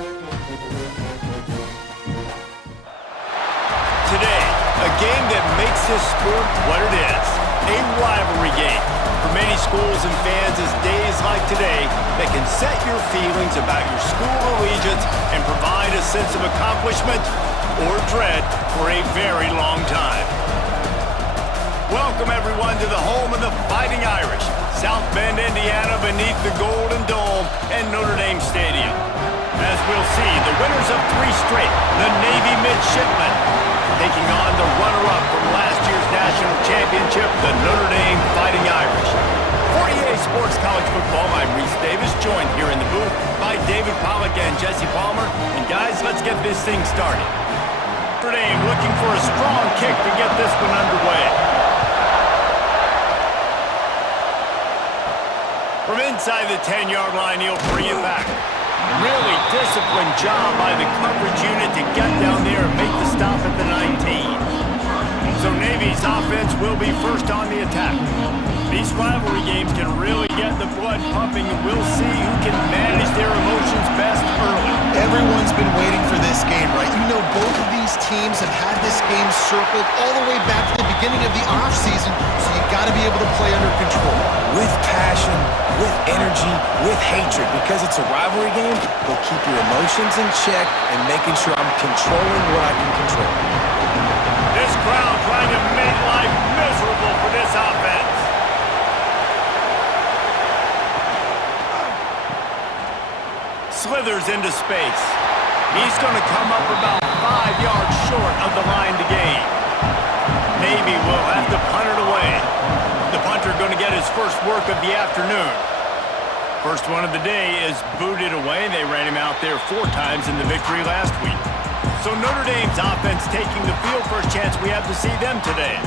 Today, a game that makes this sport what it is, a rivalry game. For many schools and fans, it's days like today that can set your feelings about your school allegiance and provide a sense of accomplishment or dread for a very long time. Welcome, everyone, to the home of the Fighting Irish, South Bend, Indiana, beneath the Golden Dome and Notre Dame Stadium. As we'll see, the winners of 3 straight, the Navy midshipmen, taking on the runner-up from last year's national championship, the Notre Dame Fighting Irish. For EA Sports College Football, I'm Reese Davis, joined here in the booth by David Pollack and Jesse Palmer. And guys, let's get this thing started. Notre Dame looking for a strong kick to get this one underway. From inside the 10-yard line, he'll bring it back. Really disciplined job by the coverage unit to get down there and make the stop at the 19. So Navy's offense will be first on the attack. These rivalry games can really get the blood pumping, and we'll see who can manage their emotions best early. Everyone's been waiting for this game, right? You know, both of these teams have had this game circled all the way back to the beginning of the offseason, so you got to be able to play under control. With passion, with energy, with hatred. Because it's a rivalry game, they'll keep your emotions in check and making sure I'm controlling what I can control. This crowd trying to make life miserable for this offense. Slithers into space. He's going to come up about 5 yards short of the line to gain. Navy will have to punt it away. The punter going to get his first work of the afternoon. First one of the day is booted away. They ran him out there 4 times in the victory last week. So Notre Dame's offense taking the field. First chance we have to see them today.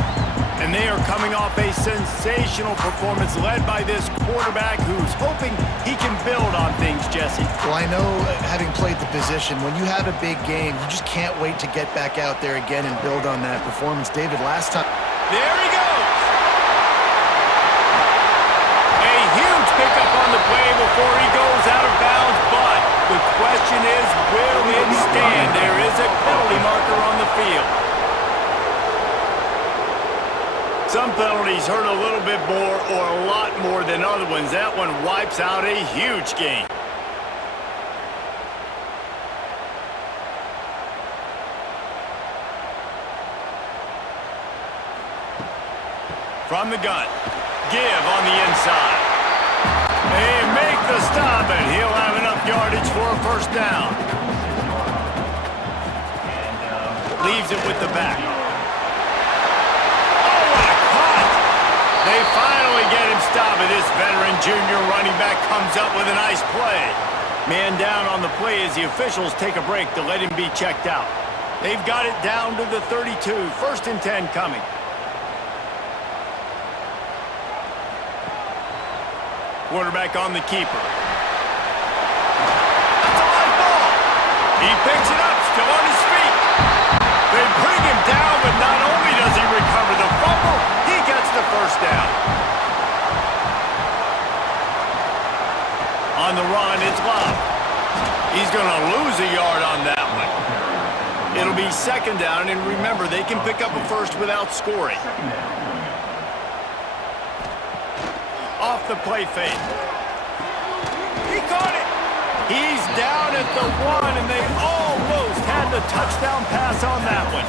And they are coming off a sensational performance led by this quarterback who's hoping he can build on things, Jesse. Well, I know, having played the position, when you have a big game, you just can't wait to get back out there again and build on that performance. David, last time... There he goes! A huge pickup on the play before he goes out of bounds, but the question is, will it stand? There is a penalty marker on the field. Some penalties hurt a little bit more or a lot more than other ones. That one wipes out a huge game. From the gun, give on the inside. They make the stop, and he'll have enough yardage for a first down. Leaves it with the back. They finally get him stopped, and this veteran junior running back comes up with a nice play. Man down on the play as the officials take a break to let him be checked out. They've got it down to the 32. First and 10 coming. Quarterback on the keeper. That's a live ball. He picks it up, still on his feet. They bring him down, but not only does he recover the fumble, he gets the first down. On the run, it's Love. He's going to lose a yard on that one. It'll be second down, and remember, they can pick up a first without scoring. Off the play fake. He caught it. He's down at the 1, and they almost had the touchdown pass on that one.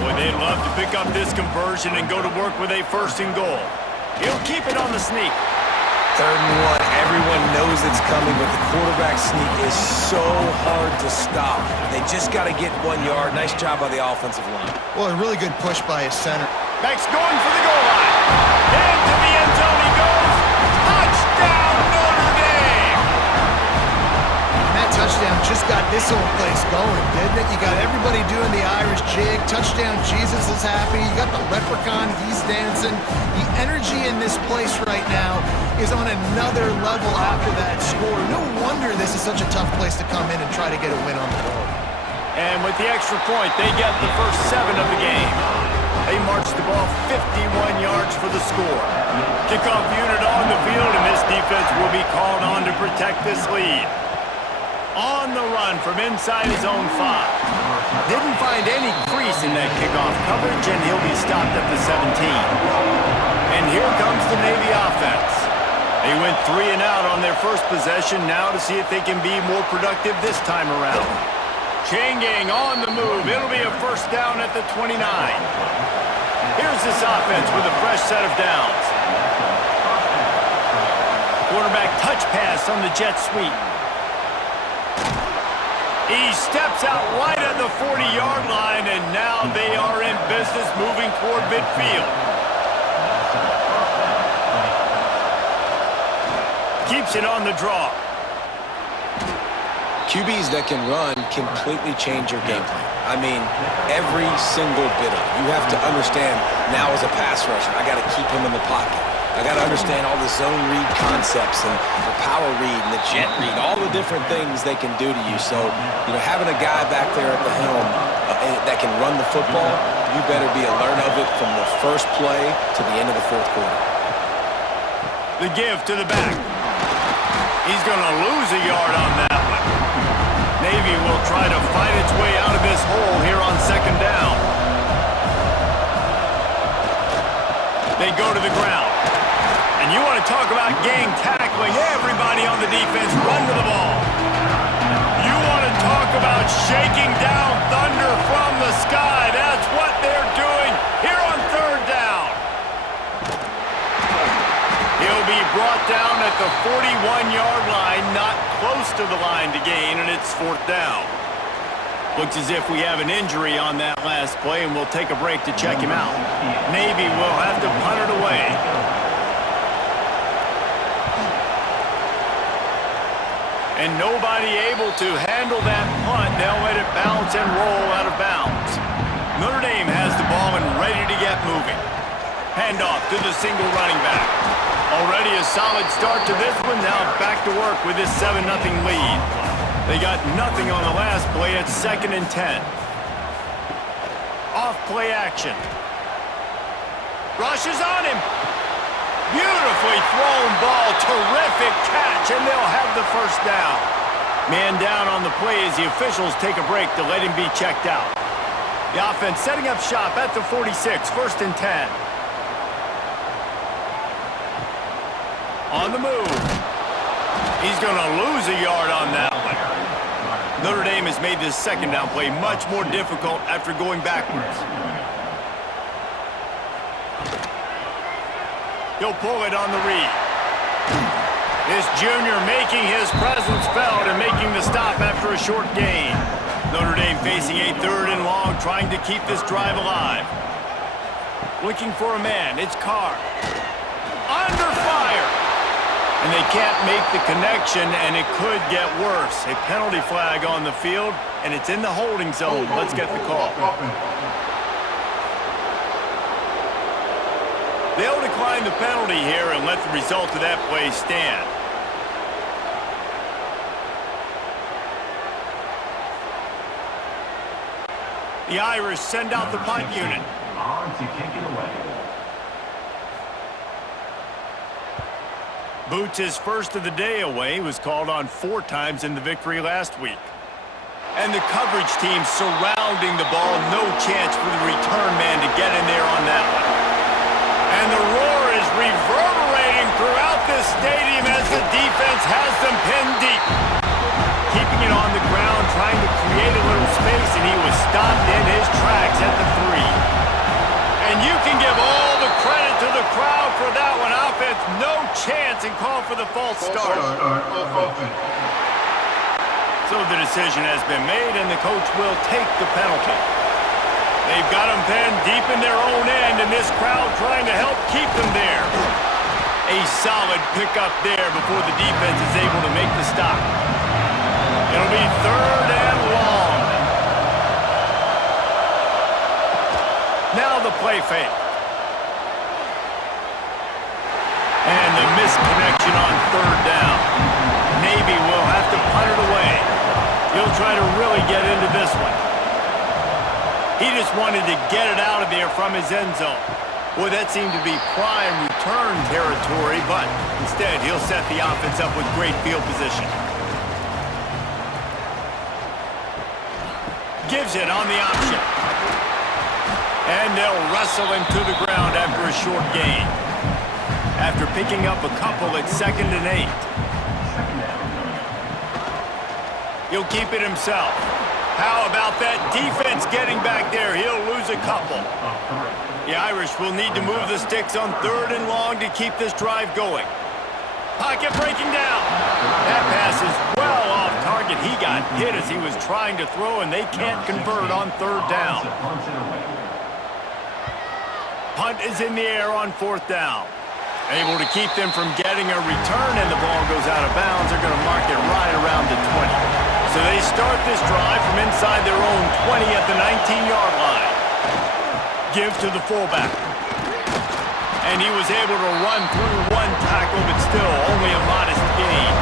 Boy, they'd love to pick up this conversion and go to work with a first and goal. He'll keep it on the sneak. 3rd and 1. Everyone knows it's coming, but the quarterback sneak is so hard to stop. They just got to get 1 yard. Nice job by the offensive line. Well, a really good push by his center. Back's going for the goal line. Into the end zone he goes. Touchdown, Notre Dame! And that touchdown just got this whole place going, didn't it? You got everybody doing the Irish jig. Touchdown, Jesus is happy. You got the leprechaun, he's dancing. The energy in this place right now is on another level after that score. No wonder this is such a tough place to come in and try to get a win on the road. And with the extra point, they get the first 7 of the game. They march the ball 51 yards for the score. Kickoff unit on the field, and this defense will be called on to protect this lead. On the run from inside his own 5. Didn't find any crease in that kickoff coverage, and he'll be stopped at the 17. And here comes the Navy offense. They went 3 and out on their first possession, now to see if they can be more productive this time around. Chain gang on the move. It'll be a first down at the 29. Here's this offense with a fresh set of downs. Quarterback touch pass on the jet sweep. He steps out right at the 40-yard line, and now they are in business moving toward midfield. Keeps it on the draw. QBs that can run completely change your game plan. I mean, every single bit of it. You have to understand now as a pass rusher, I got to keep him in the pocket. I got to understand all the zone read concepts and the power read and the jet read, all the different things they can do to you. So, having a guy back there at the helm that can run the football, you better be alert of it from the first play to the end of the fourth quarter. The give to the back. He's going to lose a yard on that one. Navy will try to fight its way out of this hole here on second down. They go to the ground. And you want to talk about gang tackling, everybody on the defense run to the ball. You want to talk about shaking down thunder from the sky. That's what they're doing here on third down. He'll be brought down at the 41-yard line, not close to the line to gain, and it's fourth down. Looks as if we have an injury on that last play, and we'll take a break to check him out. Navy will have to punt it away. And nobody able to handle that punt. They'll let it bounce and roll out of bounds. Notre Dame has the ball and ready to get moving. Handoff to the single running back. Already a solid start to this one. Now back to work with this 7-0 lead. They got nothing on the last play at 2nd and 10. Off play action. Rushes on him. Beautifully thrown ball. Terrific catch, and they'll have the first down. Man down on the play as the officials take a break to let him be checked out. The offense setting up shop at the 46, 1st and 10. On the move. He's going to lose a yard on that one. Notre Dame has made this second down play much more difficult after going backwards. He'll pull it on the read. This junior making his presence felt and making the stop after a short gain. Notre Dame facing a 3rd and long, trying to keep this drive alive. Looking for a man. It's Carr. Under fire. And they can't make the connection, and it could get worse. A penalty flag on the field, and it's in the holding zone. Let's get the call. They'll decline the penalty here and let the result of that play stand. The Irish send out the punt unit. To kick it away. Boots' first of the day away was called on 4 times in the victory last week. And the coverage team surrounding the ball, no chance for the return man to get in there on that one. And the roar is reverberating throughout this stadium as the defense has them pinned deep. Keeping it on the ground, trying to create a little space, and he was stopped in his tracks at the 3. And you can give all the credit to the crowd for that one. Offense, no chance, and call for the false start. So the decision has been made, and the coach will take the penalty. They've got them pinned deep in their own end, and this crowd trying to help keep them there. A solid pickup there before the defense is able to make the stop. It'll be 3rd and long. Now the play fake. And the misconnection on 3rd down. Navy will have to punt it away. He'll try to really get into this one. He just wanted to get it out of there from his end zone. Boy, that seemed to be prime return territory, but instead he'll set the offense up with great field position. Gives it on the option. And they'll wrestle him to the ground after a short gain. After picking up a couple at 2nd and 8. He'll keep it himself. How about that defense getting back there? He'll lose a couple. The Irish will need to move the sticks on 3rd and long to keep this drive going. Pocket breaking down. That pass is well off target. He got hit as he was trying to throw, and they can't convert on 3rd down. Punt is in the air on 4th down. Able to keep them from getting a return, and the ball goes out of bounds. They're going to mark it right around the 20. So they start this drive from inside their own 20 at the 19-yard line. Give to the fullback. And he was able to run through one tackle, but still only a modest gain.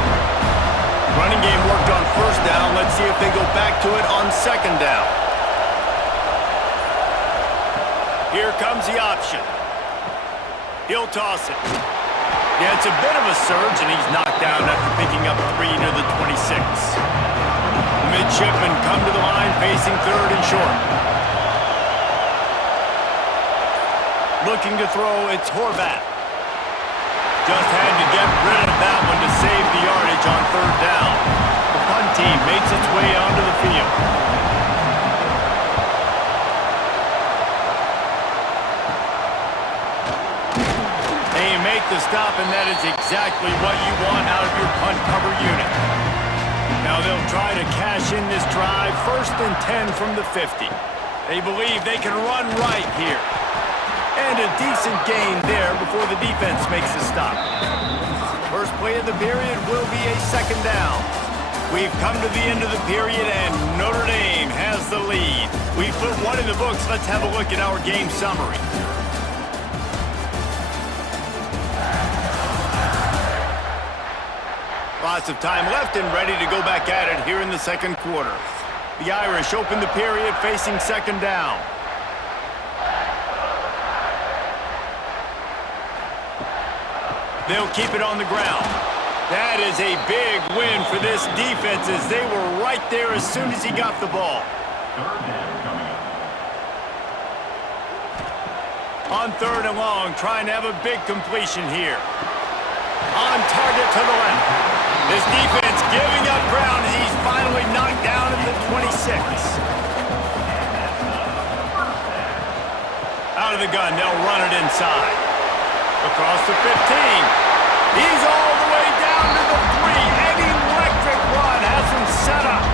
Running game worked on 1st down. Let's see if they go back to it on 2nd down. Here comes the option. He'll toss it. Yeah, it's a bit of a surge, and he's knocked down after picking up 3 to the 26. The midshipmen come to the line facing 3rd and short. Looking to throw, it's Horvath. Just had to get rid of that one to save the yardage on 3rd down. The punt team makes its way onto the field. They make the stop, and that is exactly what you want out of your punt cover unit. Now they'll try to cash in this drive, 1st and 10 from the 50. They believe they can run right here. And a decent gain there before the defense makes the stop. First play of the period will be a 2nd down. We've come to the end of the period, and Notre Dame has the lead. We've put one in the books. Let's have a look at our game summary. Lots of time left and ready to go back at it here in the 2nd quarter. The Irish open the period facing 2nd down. They'll keep it on the ground. That is a big win for this defense as they were right there as soon as he got the ball. 3rd down coming up. On 3rd and long, trying to have a big completion here. On target to the left. This defense giving up ground as he's finally knocked down at the 26. Out of the gun, they'll run it inside. Across the 15. He's all the way down to the 3. An electric run has him set up.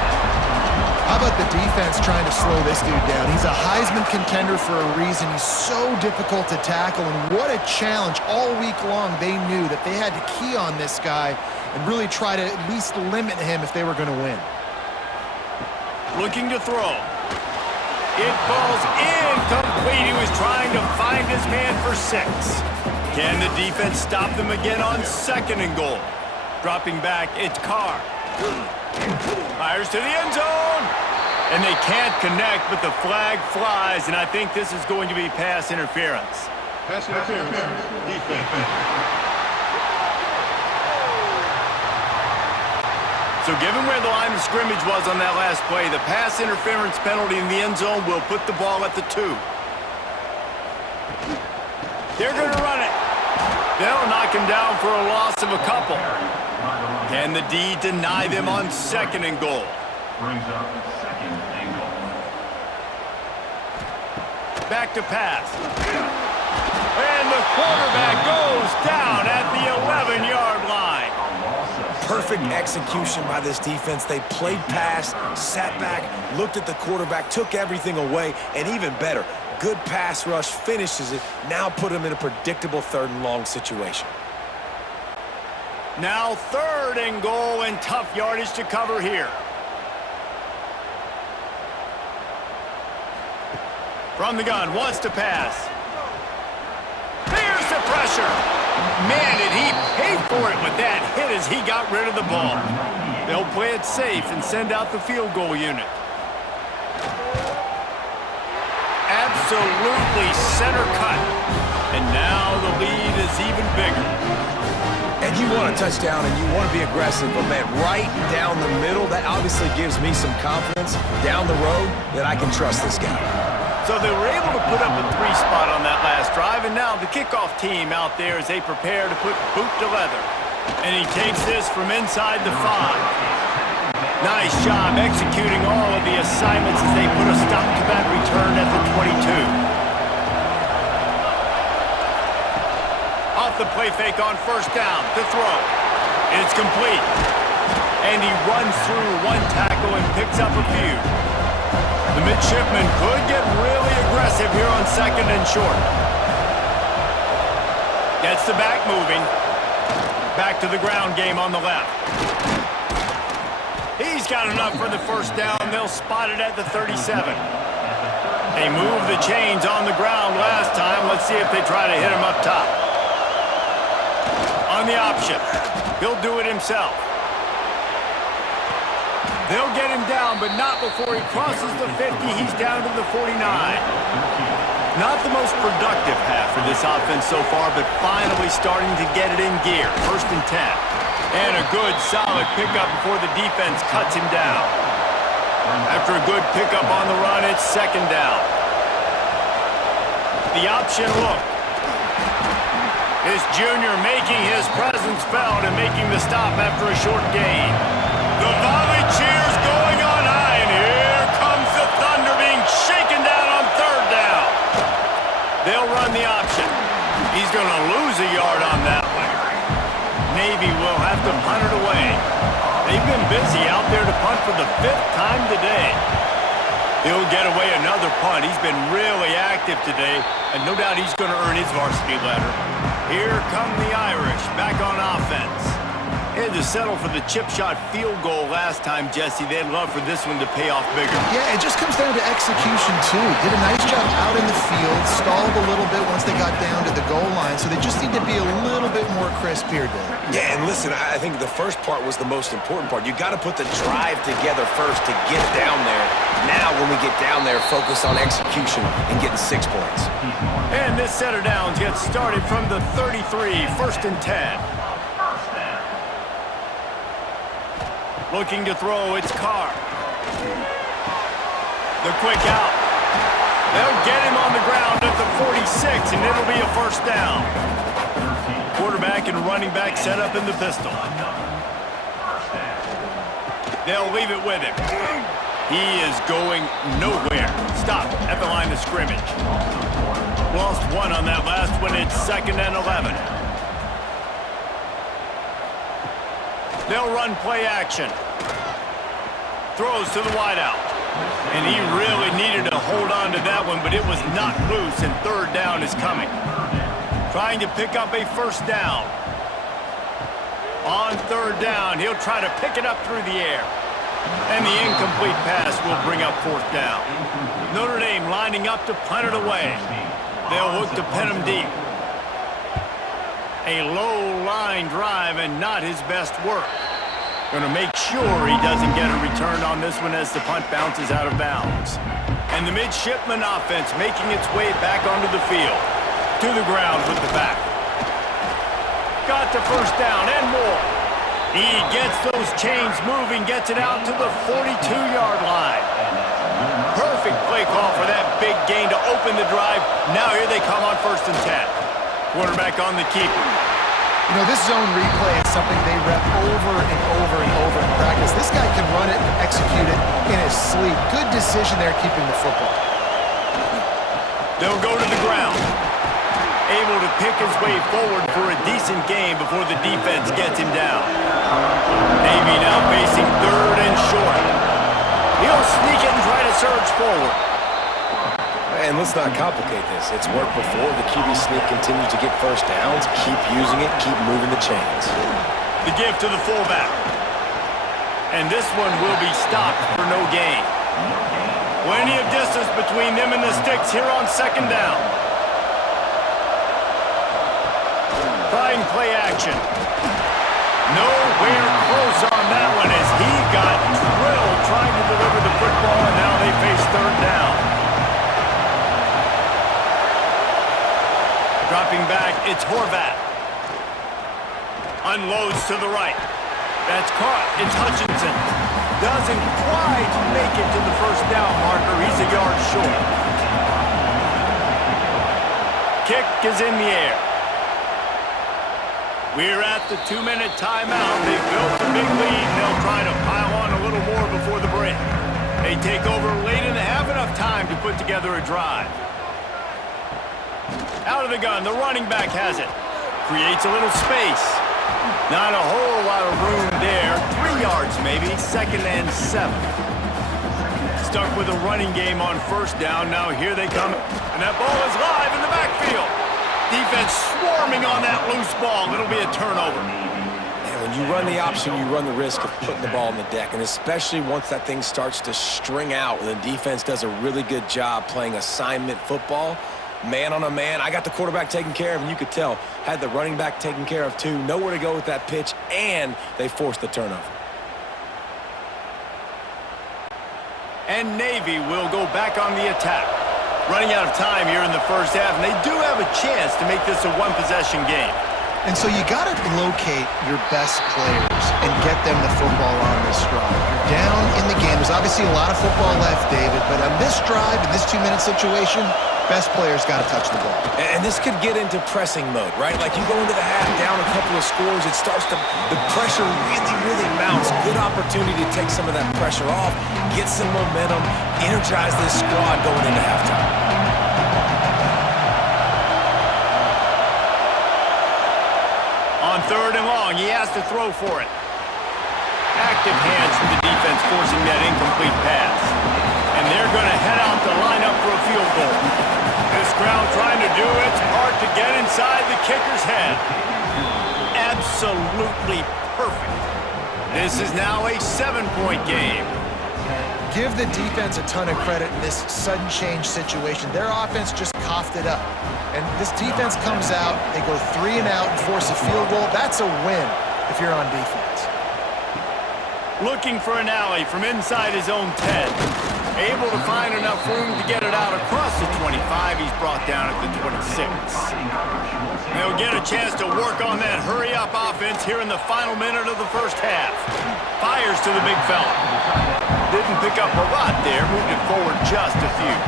How about the defense trying to slow this dude down? He's a Heisman contender for a reason. He's so difficult to tackle, and what a challenge. All week long, they knew that they had to key on this guy and really try to at least limit him if they were going to win. Looking to throw. It falls incomplete. He was trying to find his man for 6. Can the defense stop them again on 2nd and goal? Dropping back, it's Carr. Fires to the end zone. And they can't connect, but the flag flies, and I think this is going to be pass interference. Pass interference. Defense. So given where the line of scrimmage was on that last play, the pass interference penalty in the end zone will put the ball at the 2. They're going to run it. They'll knock him down for a loss of a couple. Can the D deny them on 2nd and goal? Brings up 2nd and goal. Back to pass. And the quarterback goes down at the 11-yard line. Perfect execution by this defense. They played pass, sat back, looked at the quarterback, took everything away, and even better, good pass rush, finishes it, now put him in a predictable 3rd and long situation. Now 3rd and goal, and tough yardage to cover here. From the gun, wants to pass. There's the pressure. Man, did he pay for it with that hit as he got rid of the ball. They'll play it safe and send out the field goal unit. Absolutely center cut. And now the lead is even bigger. And you want a touchdown and you want to be aggressive, but man, right down the middle, that obviously gives me some confidence down the road that I can trust this guy. So they were able to put up a 3 spot on that last drive, and now the kickoff team out there as they prepare to put boot to leather. And he takes this from inside the 5. Nice job executing all of the assignments as they put a stop to that return at the 22. Off the play fake on first down to throw. It's complete. And he runs through 1 tackle and picks up a few. The midshipmen could get really aggressive here on 2nd and short. Gets the back moving. Back to the ground game on the left. He's got enough for the first down. They'll spot it at the 37. They moved the chains on the ground last time. Let's see if they try to hit him up top. On the option. He'll do it himself. They'll get him down, but not before he crosses the 50. He's down to the 49. Not the most productive half for this offense so far, but finally starting to get it in gear. 1st and 10. And a good, solid pickup before the defense cuts him down. After a good pickup on the run, it's 2nd down. The option look. This junior making his presence felt and making the stop after a short gain. The volley cheers going on high, and here comes the Thunder being shaken down on 3rd down. They'll run the option. He's going to lose a yard on that one. Navy will have to punt it away. They've been busy out there to punt for the 5th time today. He'll get away another punt. He's been really active today, and no doubt he's going to earn his varsity letter. Here come the Irish, back on offense. They had to settle for the chip shot field goal last time, Jesse. They'd love for this one to pay off bigger. Yeah, it just comes down to execution, too. Did a nice job out in the field, stalled a little bit once they got down to the goal line, so they just need to be a little bit more crisp here, Dave. Yeah, and listen, I think the first part was the most important part. You got to put the drive together first to get down there. Now, when we get down there, focus on execution and getting 6 points. And this set of downs gets started from the 33, 1st and 10. Looking to throw, it's Carr. The quick out. They'll get him on the ground at the 46, and it'll be a 1st down. Quarterback and running back set up in the pistol. They'll leave it with him. He is going nowhere. Stop at the line of scrimmage. Lost 1 on that last one. It's 2nd and 11. They'll run play action. Throws to the wideout. And he really needed to hold on to that one, but it was not loose, and 3rd down is coming. Trying to pick up a 1st down. On 3rd down, he'll try to pick it up through the air. And the incomplete pass will bring up 4th down. Notre Dame lining up to punt it away. They'll look to pin him deep. A low line drive and not his best work. Going to make sure he doesn't get a return on this one as the punt bounces out of bounds. And the midshipman offense making its way back onto the field. To the ground with the back. Got the 1st down and more. He gets those chains moving, gets it out to the 42-yard line. Perfect play call for that big gain to open the drive. Now here they come on 1st and 10. Quarterback on the keeper. You know, this zone replay is something they rep over and over and over in practice. This guy can run it and execute it in his sleep. Good decision there keeping the football. They'll go to the ground. Able to pick his way forward for a decent gain before the defense gets him down. Navy now facing 3rd and short. He'll sneak it and try to surge forward. And let's not complicate this. It's worked before. The QB sneak continues to get 1st downs. Keep using it. Keep moving the chains. The give to the fullback. And this one will be stopped for no gain. Plenty of distance between them and the sticks here on 2nd down. Trying play action. Nowhere close on that one as he got drilled trying to deliver the football, and now they face 3rd down. Dropping back, it's Horvath. Unloads to the right. That's caught. It's Hutchinson. Doesn't quite make it to the first down marker. He's a yard short. Kick is in the air. We're at the 2-minute timeout. They've built a big lead, and they'll try to pile on a little more before the break. They take over late and they have enough time to put together a drive. Out of the gun, the running back has it. Creates a little space. Not a whole lot of room there. 3 yards maybe, 2nd and 7. Stuck with a running game on first down. Now here they come. And that ball is live in the backfield. Defense swarming on that loose ball. It'll be a turnover. And when you run the option, you run the risk of putting the ball on the deck. And especially once that thing starts to string out, and the defense does a really good job playing assignment football. Man on a man, I got the quarterback taken care of, and you could tell, had the running back taken care of too. Nowhere to go with that pitch, and they forced the turnover. And Navy will go back on the attack. Running out of time here in the first half, and they do have a chance to make this a one-possession game. And so you got to locate your best players and get them the football on this drive. You're down in the game. There's obviously a lot of football left, David, but on this drive, in this 2-minute situation, best players got to touch the ball. And this could get into pressing mode, right? Like you go into the half down a couple of scores, it starts to, the pressure really, really mounts. Good opportunity to take some of that pressure off, get some momentum, energize this squad going into halftime. On 3rd and long, he has to throw for it. Active hands from the defense forcing that incomplete pass. And they're going to head out to line up for a field goal. This crowd trying to do its part to get inside the kicker's head. Absolutely perfect. This is now a 7-point game. Give the defense a ton of credit in this sudden change situation. Their offense just coughed it up. And this defense comes out, they go 3 and out and force a field goal. That's a win if you're on defense. Looking for an alley from inside his own 10. Able to find enough room to get it out across the 25. He's brought down at the 26. They'll get a chance to work on that hurry-up offense here in the final minute of the first half. Fires to the big fella. Didn't pick up a lot there, moved it forward just a few.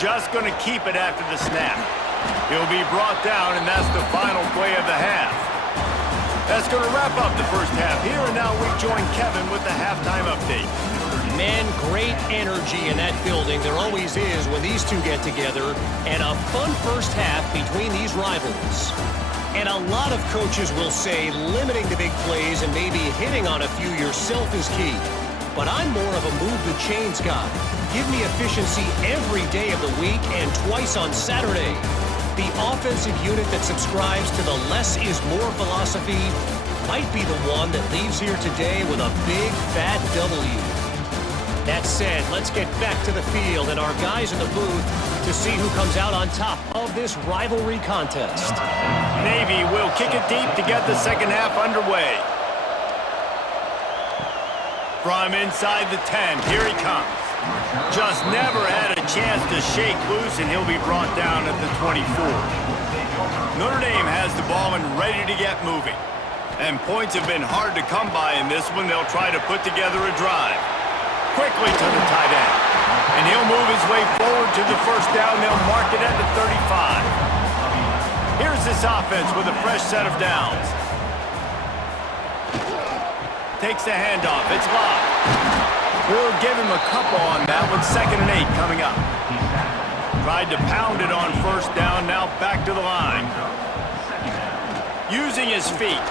Just going to keep it after the snap. He'll be brought down, and that's the final play of the half. That's going to wrap up the first half here, and now we join Kevin with the halftime update. Man, great energy in that building. There always is when these two get together, and a fun first half between these rivals. And a lot of coaches will say limiting the big plays and maybe hitting on a few yourself is key. But I'm more of a move the chains guy. Give me efficiency every day of the week and twice on Saturday. The offensive unit that subscribes to the less is more philosophy might be the one that leaves here today with a big fat W. That said, let's get back to the field and our guys in the booth to see who comes out on top of this rivalry contest. Navy will kick it deep to get the second half underway. From inside the 10, here he comes. Just never had a chance to shake loose, and he'll be brought down at the 24. Notre Dame has the ball and ready to get moving. And points have been hard to come by in this one. They'll try to put together a drive. Quickly to the tight end. And he'll move his way forward to the first down. They'll mark it at the 35. Here's this offense with a fresh set of downs. Takes the handoff. It's live. We'll give him a couple on that one. 2nd and 8 coming up. Tried to pound it on first down. Now back to the line. Using his feet.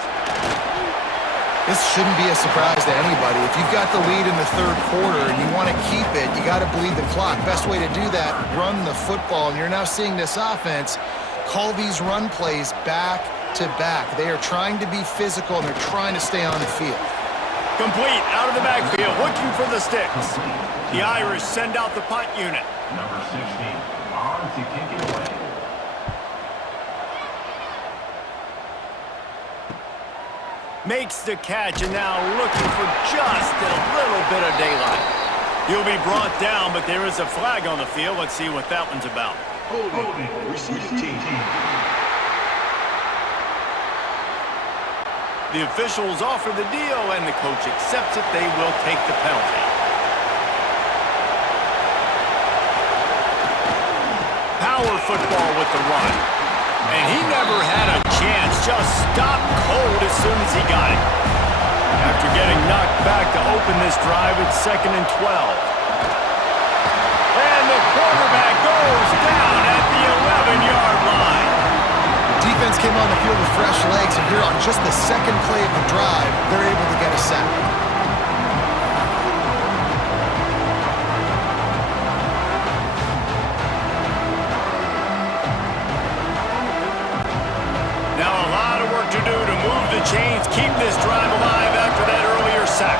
This shouldn't be a surprise to anybody. If you've got the lead in the 3rd quarter and you want to keep it, you got to bleed the clock. Best way to do that, run the football. And you're now seeing this offense call these run plays back to back. They are trying to be physical, and they're trying to stay on the field. Complete out of the backfield, looking for the sticks. The Irish send out the punt unit. Number 16, on to kick it away. Makes the catch, and now looking for just a little bit of daylight. He'll be brought down, but there is a flag on the field. Let's see what that one's about. Holding. Receiving team. The officials offer the deal, and the coach accepts it. They will take the penalty. Power football with the run. And he never had a chance. Just stopped cold as soon as he got it. After getting knocked back to open this drive, it's 2nd and 12. And the quarterback goes down at the 11-yard line. Defense came on the field with fresh legs, and here on just the second play of the drive, they're able to get a sack. Now a lot of work to do to move the chains, keep this drive alive after that earlier sack.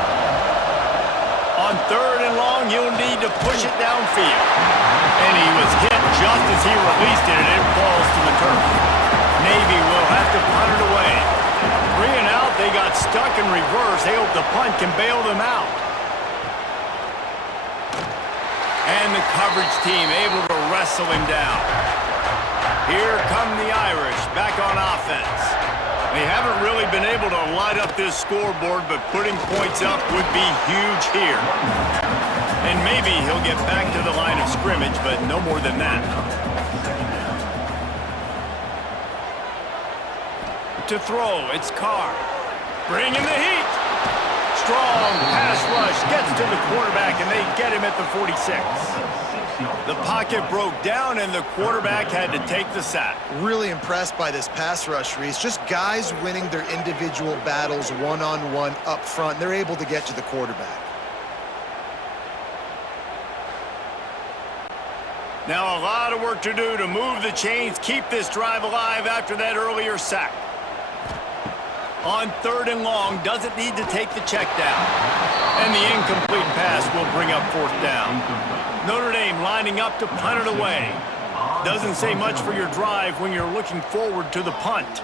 On 3rd and long, he'll need to push it downfield. And he was hit just as he released it, and it falls to the turf. Navy will have to punt it away. 3 and out, they got stuck in reverse. They hope the punt can bail them out. And the coverage team able to wrestle him down. Here come the Irish back on offense. They haven't really been able to light up this scoreboard, but putting points up would be huge here. And maybe he'll get back to the line of scrimmage, but no more than that. To throw, it's Carr. Bringing the heat. Strong pass rush gets to the quarterback, and they get him at the 46. The pocket broke down, and the quarterback had to take the sack. Really impressed by this pass rush, Reese. Just guys winning their individual battles one-on-one up front. They're able to get to the quarterback. Now a lot of work to do to move the chains, keep this drive alive after that earlier sack. On 3rd and long, doesn't need to take the check down. And the incomplete pass will bring up 4th down. Notre Dame lining up to punt it away. Doesn't say much for your drive when you're looking forward to the punt.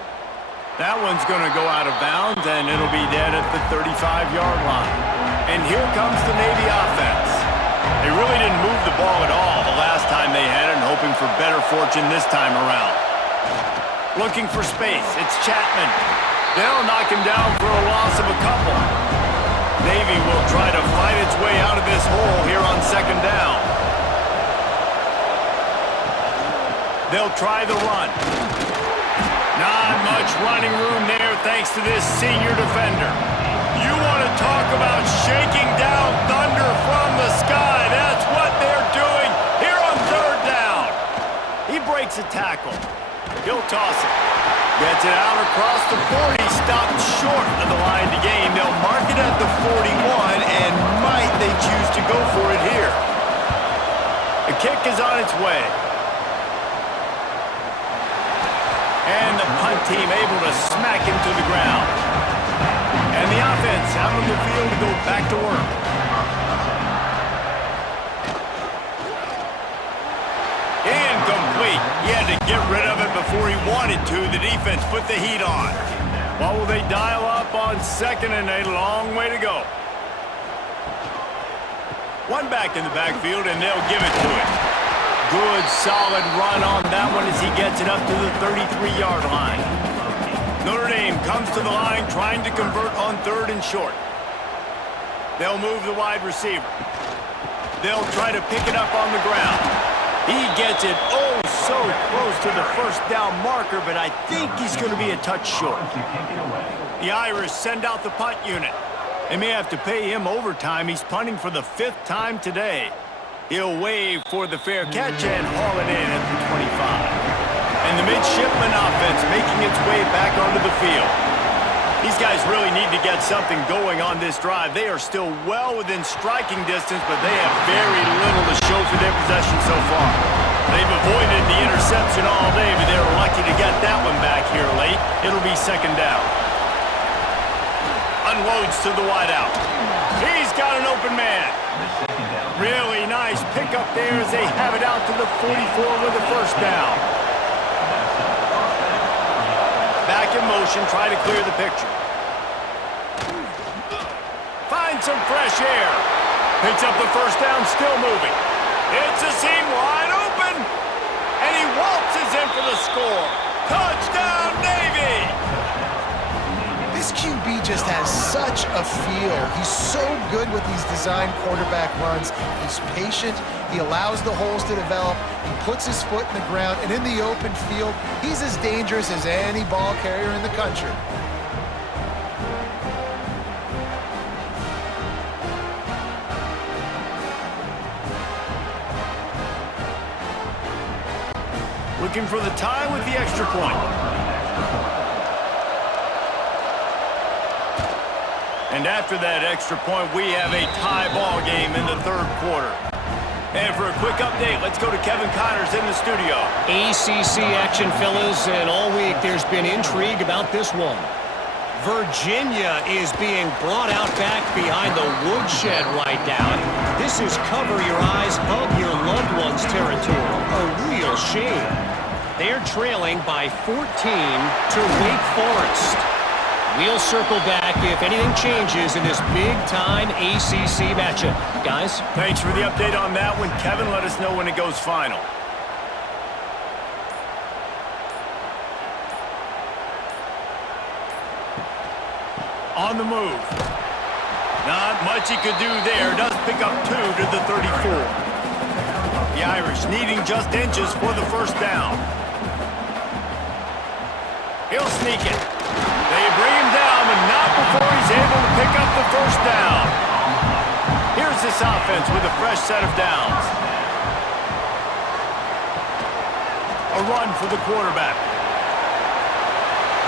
That one's going to go out of bounds, and it'll be dead at the 35-yard line. And here comes the Navy offense. They really didn't move the ball at all the last time they had it, and hoping for better fortune this time around. Looking for space, it's Chapman. They'll knock him down for a loss of a couple. Navy will try to fight its way out of this hole here on 2nd down. They'll try the run. Not much running room there thanks to this senior defender. You want to talk about shaking down thunder from the sky. That's what they're doing here on 3rd down. He breaks a tackle. He'll toss it. Gets it out across the 40, stopped short of the line to gain. They'll mark it at the 41, and might they choose to go for it here. The kick is on its way. And the punt team able to smack him to the ground. And the offense out on the field to go back to work. Incomplete. He had to get rid of it before he wanted to. The defense put the heat on. What will they dial up on 2nd and a long way to go? One back in the backfield, and they'll give it to him. Good, solid run on that one as he gets it up to the 33-yard line. Notre Dame comes to the line trying to convert on 3rd and short. They'll move the wide receiver. They'll try to pick it up on the ground. He gets it oh so close to the 1st down marker, but I think he's going to be a touch short. The Irish send out the punt unit. They may have to pay him overtime. He's punting for the 5th time today. He'll wave for the fair catch and haul it in at the 25. And the midshipmen offense making its way back onto the field. These guys really need to get something going on this drive. They are still well within striking distance, but they have very little to show for their possession so far. They've avoided the interception all day, but they're lucky to get that one back here late. It'll be 2nd down. Unloads to the wideout. He's got an open man. Really nice pickup there as they have it out to the 44 with the 1st down. Back in motion, try to clear the picture. Find some fresh air. Picks up the first down, still moving. It's a seam wide open. And he waltzes in for the score. Touchdown, Navy! This QB just has such a feel. He's so good with these design quarterback runs. He's patient. He allows the holes to develop. He puts his foot in the ground. And in the open field, he's as dangerous as any ball carrier in the country. Looking for the tie with the extra point. And after that extra point, we have a tie ball game in the third quarter. And for a quick update, let's go to Kevin Connors in the studio. ACC action, fellas, and all week there's been intrigue about this one. Virginia is being brought out back behind the woodshed right now. This is cover your eyes, hug your loved ones territory. A real shame. They're trailing by 14 to Wake Forest. We'll circle back if anything changes in this big-time ACC matchup. Guys? Thanks for the update on that one. Kevin, let us know when it goes final. On the move. Not much he could do there. Does pick up 2 to the 34. The Irish needing just inches for the first down. He'll sneak it. They bring him down, but not before he's able to pick up the first down. Here's this offense with a fresh set of downs. A run for the quarterback.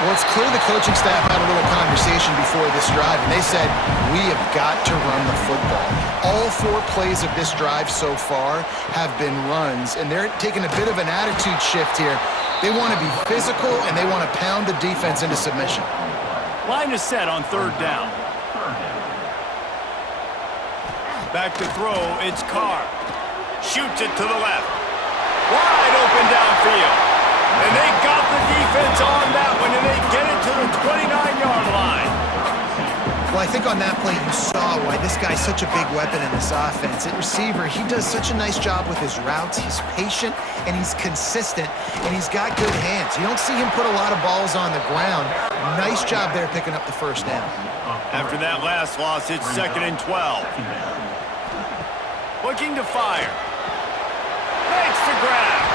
Well, it's clear the coaching staff had a little conversation before this drive, and they said, we have got to run the football. All 4 plays of this drive so far have been runs, and they're taking a bit of an attitude shift here. They want to be physical, and they want to pound the defense into submission. Line is set on third down. Back to throw, it's Carr. Shoots it to the left. Wide open downfield. And they got the defense on that one, and they get it to the 29-yard line. Well, I think on that play you saw why this guy's such a big weapon in this offense. At receiver, he does such a nice job with his routes. He's patient, and he's consistent, and he's got good hands. You don't see him put a lot of balls on the ground. Nice job there picking up the first down. After that last loss, it's 2nd and 12. Looking to fire. Makes the grab.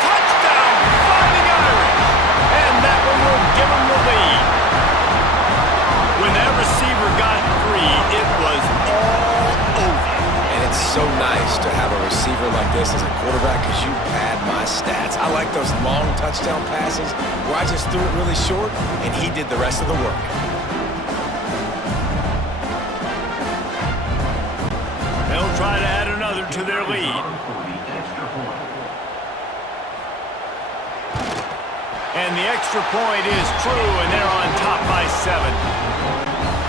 Touchdown, Fighting Irish. And that one will give them the lead. When that receiver got free, it was all over. And it's so nice to have a receiver like this as a quarterback because you pad my stats. I like those long touchdown passes where I just threw it really short and he did the rest of the work. They'll try to add another to their lead. And the extra point is true, and they're on top by 7.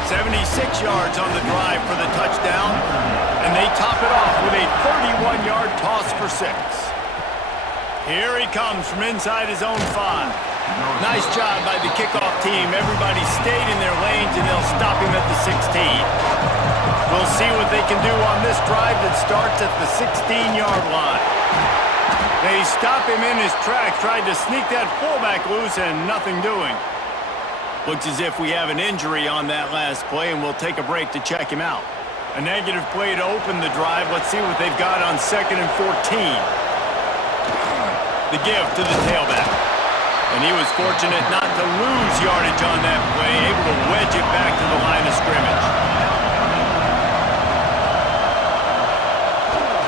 76 yards on the drive for the touchdown, and they top it off with a 31-yard toss for 6. Here he comes from inside his own 5. Nice job by the kickoff team. Everybody stayed in their lanes, and they'll stop him at the 16. We'll see what they can do on this drive that starts at the 16-yard line. They stop him in his tracks, tried to sneak that fullback loose, and nothing doing. Looks as if we have an injury on that last play, and we'll take a break to check him out. A negative play to open the drive. Let's see what they've got on 2nd and 14. The give to the tailback. And he was fortunate not to lose yardage on that play, able to wedge it back to the line of scrimmage.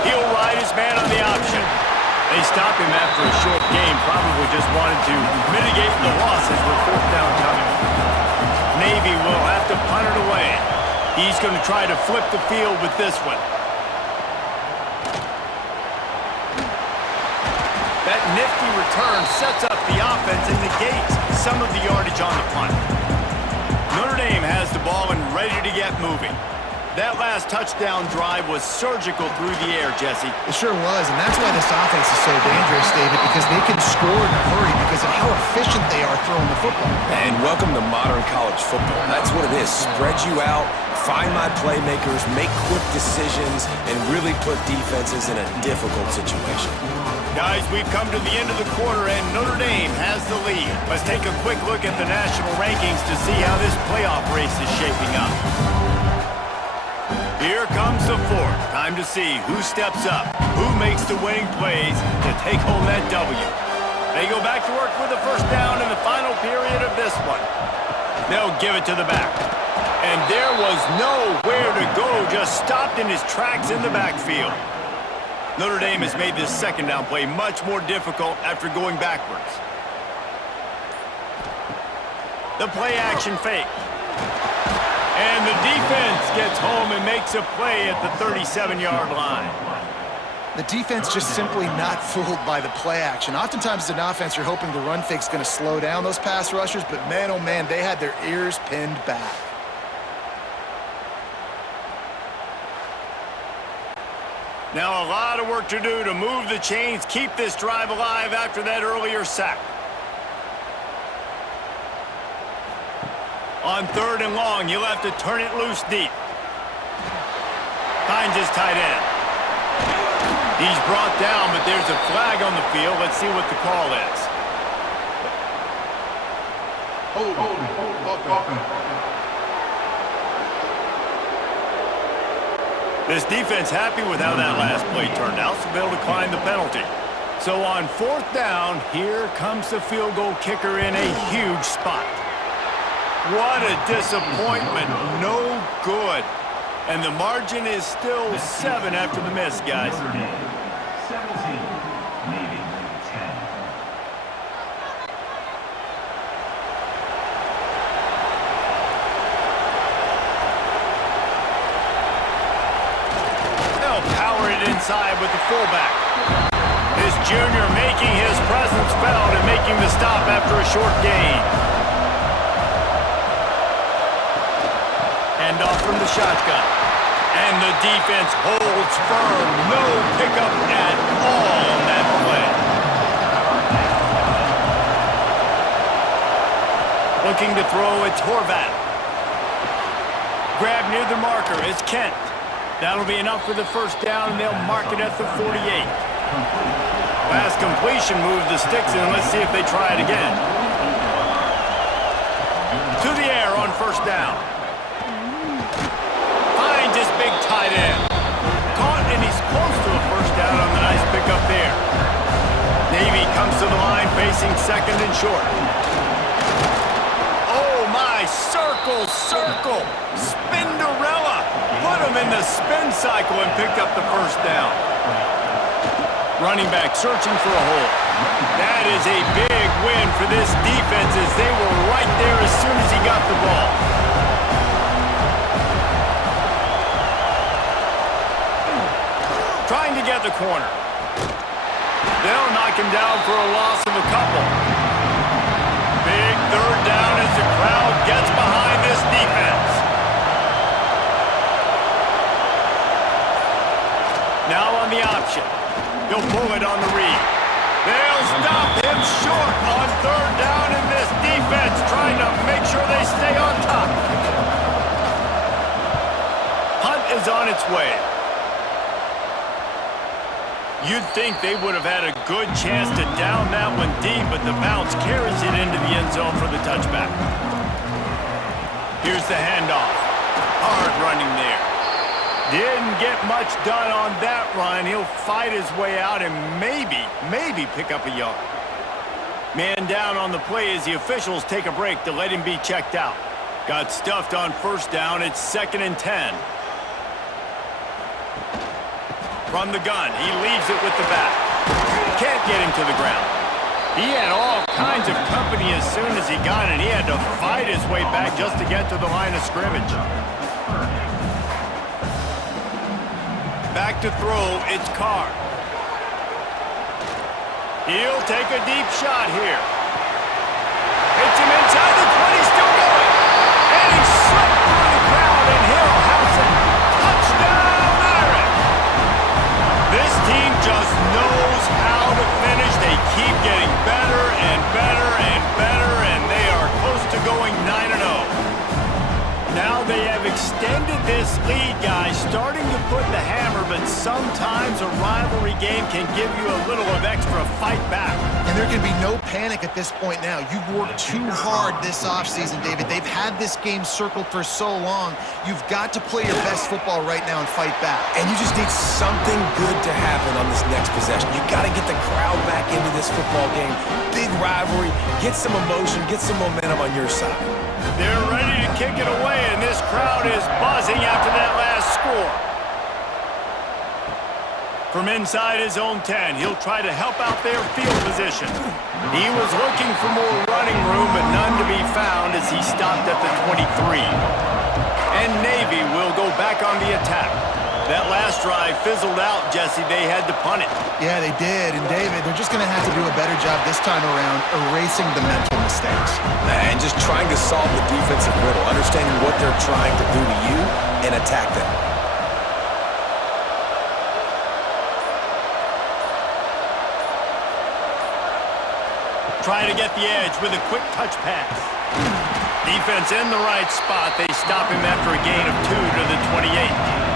He'll ride his man on the option. They stop him after a short game, probably just wanted to mitigate the losses with 4th down coming. Navy will have to punt it away. He's going to try to flip the field with this one. That nifty return sets up the offense and negates some of the yardage on the punt. Notre Dame has the ball and ready to get moving. That last touchdown drive was surgical through the air, Jesse. It sure was, and that's why this offense is so dangerous, David, because they can score in a hurry because of how efficient they are throwing the football. And welcome to modern college football. That's what it is. Spread you out, find my playmakers, make quick decisions, and really put defenses in a difficult situation. Guys, we've come to the end of the quarter, and Notre Dame has the lead. Let's take a quick look at the national rankings to see how this playoff race is shaping up. Here comes the fourth. Time to see who steps up, who makes the winning plays to take home that W. They go back to work with the first down in the final period of this one. They'll give it to the back. And there was nowhere to go, just stopped in his tracks in the backfield. Notre Dame has made this second down play much more difficult after going backwards. The play action fake. And the defense gets home and makes a play at the 37-yard line. The defense just simply not fooled by the play action. Oftentimes as an offense, you're hoping the run fake's going to slow down those pass rushers, but man, oh man, they had their ears pinned back. Now a lot of work to do to move the chains, keep this drive alive after that earlier sack. On 3rd and long, you'll have to turn it loose deep. Finds his tight end. He's brought down, but there's a flag on the field. Let's see what the call is. This defense happy with how that last play turned out, so they'll decline the penalty. So on 4th down, here comes the field goal kicker in a huge spot. What a disappointment. No good. And the margin is still 7 after the miss, guys. 17, maybe 10. They'll power it inside with the fullback. This junior making his presence felt and making the stop after a short gain. Hand off from the shotgun. And the defense holds firm. No pickup at all on that play. Looking to throw, it's Horvat. Grab near the marker, it's Kent. That'll be enough for the first down, and they'll mark it at the 48. Pass completion moves the sticks in. Let's see if they try it again. To the air on first down. His big tight end. Caught, and he's close to a first down on the nice pickup there. Navy comes to the line facing 2nd and short. Oh my, circle. Spinderella. Put him in the spin cycle and picked up the first down. Running back searching for a hole. That is a big win for this defense as they were right there as soon as he got the ball. Trying to get the corner. They'll knock him down for a loss of a couple. Big 3rd down as the crowd gets behind this defense. Now on the option. He'll pull it on the read. They'll stop him short on 3rd down, and this defense trying to make sure they stay on top. Hunt is on its way. You'd think they would have had a good chance to down that one deep, but the bounce carries it into the end zone for the touchback. Here's the handoff. Hard running there. Didn't get much done on that run. He'll fight his way out and maybe pick up a yard. Man down on the play as the officials take a break to let him be checked out. Got stuffed on first down. It's 2nd and 10. From the gun, he leaves it with the back. Can't get him to the ground. He had all kinds of company as soon as he got it. He had to fight his way back just to get to the line of scrimmage. Back to throw, it's Carr. He'll take a deep shot here. Hits him inside the 20, still going. And he slipped through the crowd, and he'll house it. Touchdown, Irish! This team just knows how to finish. They keep getting better and better and better, and they are close to going 9-0. Now they have have extended this lead, guys, starting to put the hammer, but sometimes a rivalry game can give you a little of extra fight back. And there can be no panic at this point now. You've worked too hard this offseason, David. They've had this game circled for so long. You've got to play your best football right now and fight back. And you just need something good to happen on this next possession. You got to get the crowd back into this football game. Big rivalry. Get some emotion. Get some momentum on your side. They're ready to kick it away, and this crowd is buzzing after that last score. From inside his own 10, he'll try to help out their field position. He was looking for more running room, but none to be found as he stopped at the 23. And Navy will go back on the attack. That last drive fizzled out, Jesse. They had to punt it. Yeah, they did. And, David, they're just going to have to do a better job this time around erasing the mental mistakes. And just trying to solve the defensive riddle, understanding what they're trying to do to you and attack them. Trying to get the edge with a quick touch pass. Defense in the right spot. They stop him after a gain of 2 to the 28.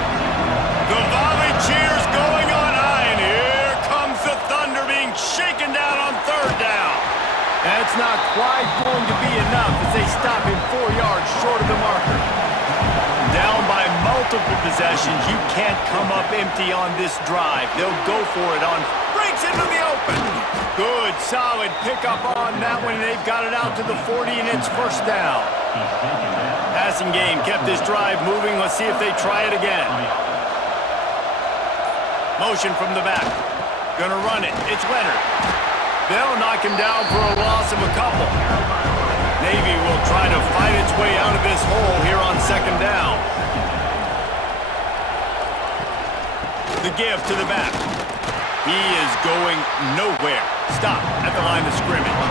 The volley cheers going on high, and here comes the Thunder being shaken down on third down. That's not quite going to be enough as they stop him 4 yards short of the marker. Down by multiple possessions, you can't come up empty on this drive. They'll go for it on breaks into the open. Good, solid pickup on that one. They've got it out to the 40, and it's first down. Passing game kept this drive moving. Let's see if they try it again. Motion from the back. Gonna run it. It's Leonard. They'll knock him down for a loss of a couple. Navy will try to fight its way out of this hole here on second down. The give to the back. He is going nowhere. Stop at the line of scrimmage.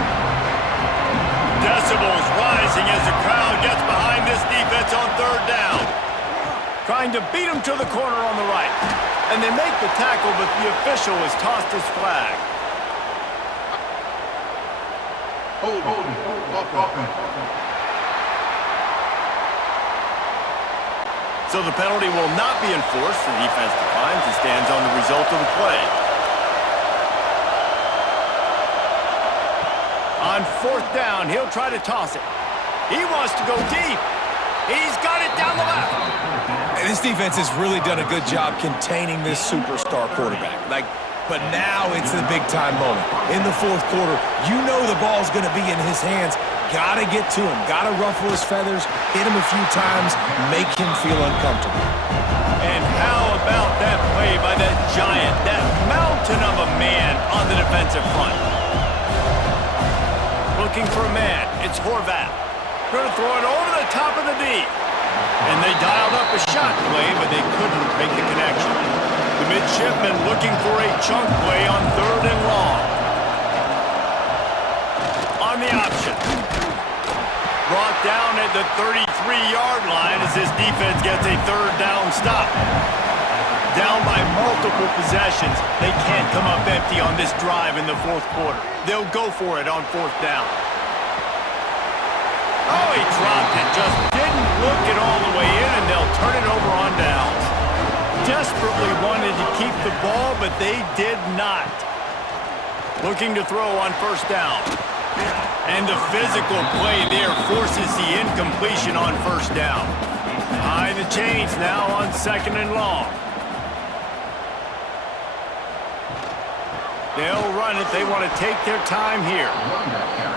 Decibels rising as the crowd gets behind this defense on third down. Trying to beat him to the corner on the right. And they make the tackle, but the official has tossed his flag. So the penalty will not be enforced. The defense declines and stands on the result of the play. On fourth down, he'll try to toss it. He wants to go deep. He's got it down the left. And this defense has really done a good job containing this superstar quarterback. But now it's the big-time moment. In the fourth quarter, you know the ball's going to be in his hands. Got to get to him. Got to ruffle his feathers, hit him a few times, make him feel uncomfortable. And how about that play by that giant, that mountain of a man on the defensive front? Looking for a man. It's Horvath. Going to throw it over the top of the D. And they dialed up a shot play, but they couldn't make the connection. The midshipmen looking for a chunk play on third and long. On the option. Brought down at the 33-yard line as this defense gets a third down stop. Down by multiple possessions. They can't come up empty on this drive in the fourth quarter. They'll go for it on fourth down. Oh, he dropped it. Just didn't look it all the way in, and they'll turn it over on downs. Desperately wanted to keep the ball, but they did not. Looking to throw on first down. And the physical play there forces the incompletion on first down. High the chains now on second and long. They'll run it. They want to take their time here.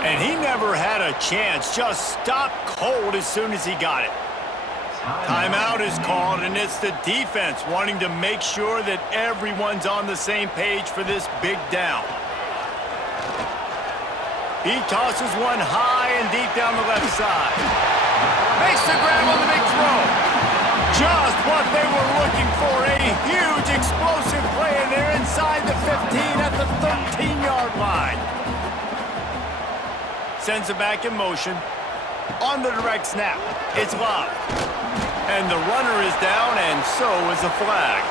And he never had a chance. Just stopped cold as soon as he got it. Timeout is called, and it's the defense wanting to make sure that everyone's on the same page for this big down. He tosses one high and deep down the left side. Makes the grab on the big throw. Just what they were looking for. A huge explosive play, and they're inside the 15 at the 13-yard line. Sends it back in motion. On the direct snap, it's Love. And the runner is down, and so is the flag.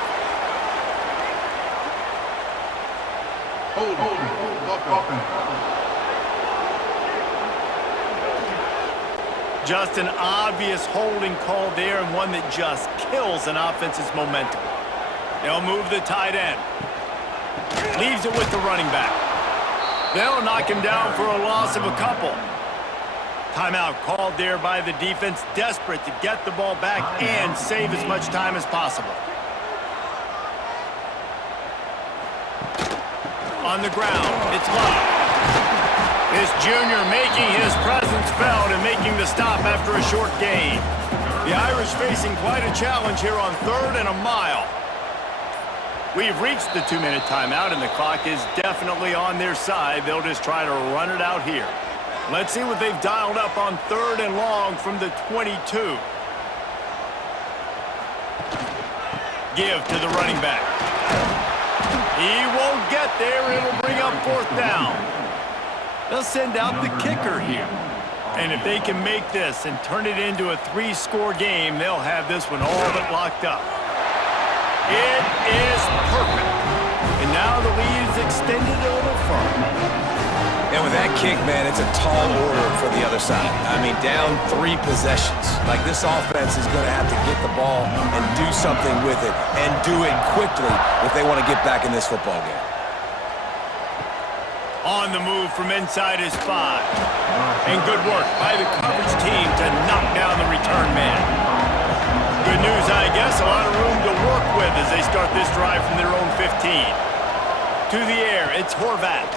Just an obvious holding call there, and one that just kills an offense's momentum. They'll move the tight end. Leaves it with the running back. They'll knock him down for a loss of a couple. Timeout called there by the defense, desperate to get the ball back and save as much time as possible. On the ground, it's Love. This junior making his presence felt and making the stop after a short gain. The Irish facing quite a challenge here on 3rd and a mile. We've reached the 2-minute timeout, and the clock is definitely on their side. They'll just try to run it out here. Let's see what they've dialed up on 3rd and long from the 22. Give to the running back. He won't get there. It'll bring up 4th down. They'll send out the kicker here. And if they can make this and turn it into a 3-score game, they'll have this one all but locked up. It is perfect. And now the lead is extended a little further. And with that kick, man, it's a tall order for the other side. I mean, down 3 possessions. Like, this offense is going to have to get the ball and do something with it, and do it quickly if they want to get back in this football game. On the move from inside his 5. And good work by the coverage team to knock down the return man. Good news, I guess, a lot of room to work with as they start this drive from their own 15. To the air, it's Horvat.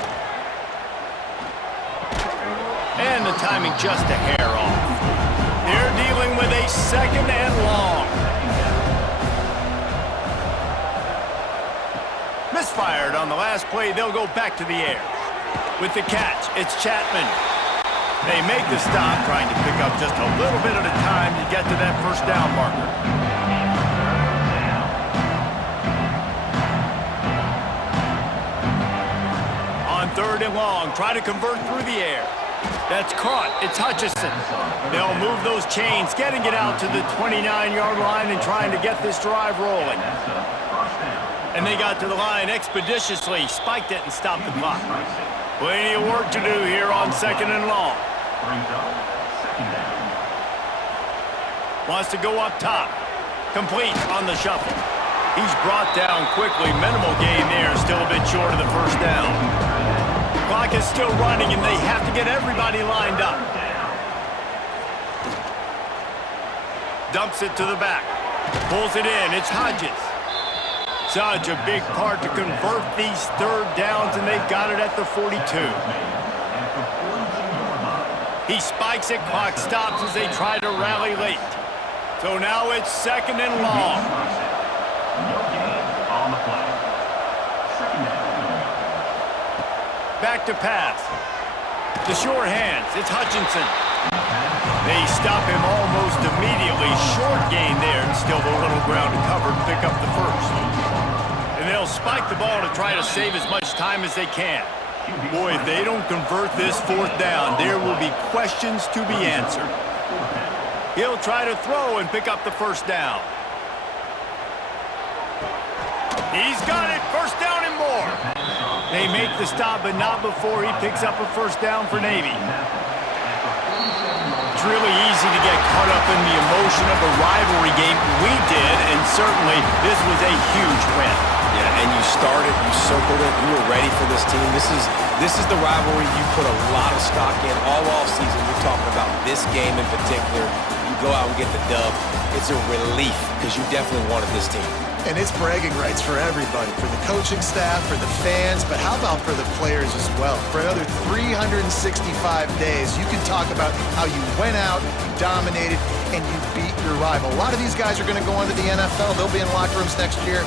And the timing just a hair off. They're dealing with a 2nd and long. Misfired on the last play. They'll go back to the air. With the catch, it's Chapman. They make the stop, trying to pick up just a little bit at a time to get to that 1st down marker. On 3rd and long, try to convert through the air. That's caught. It's Hutchinson. They'll move those chains, getting it out to the 29-yard line and trying to get this drive rolling. And they got to the line expeditiously, spiked it, and stopped the clock. Plenty of work to do here on 2nd and long. Wants to go up top. Complete on the shuffle. He's brought down quickly. Minimal gain there. Still a bit short of the 1st down. Clock is still running, and they have to get everybody lined up. Dumps it to the back. Pulls it in. It's Hodges. Such a big part to convert these 3rd downs, and they've got it at the 42. He spikes it. Clock stops as they try to rally late. So now it's 2nd and long. Back to pass. The short hands. It's Hutchinson. They stop him almost immediately. Short gain there, and still a little ground to cover to pick up the 1st. And they'll spike the ball to try to save as much time as they can. Boy, if they don't convert this 4th down, there will be questions to be answered. He'll try to throw and pick up the 1st down. He's got it. 1st down and more. They make the stop, but not before he picks up a 1st down for Navy. It's really easy to get caught up in the emotion of a rivalry game. We did, and certainly this was a huge win. Yeah, and you started, you circled it, you were ready for this team. This is the rivalry you put a lot of stock in all offseason. You're talking about this game in particular. You go out and get the dub. It's a relief because you definitely wanted this team. And it's bragging rights for everybody, for the coaching staff, for the fans, but how about for the players as well? For another 365 days, you can talk about how you went out, you dominated, and you beat your rival. A lot of these guys are going to go on to the NFL. They'll be in locker rooms next year.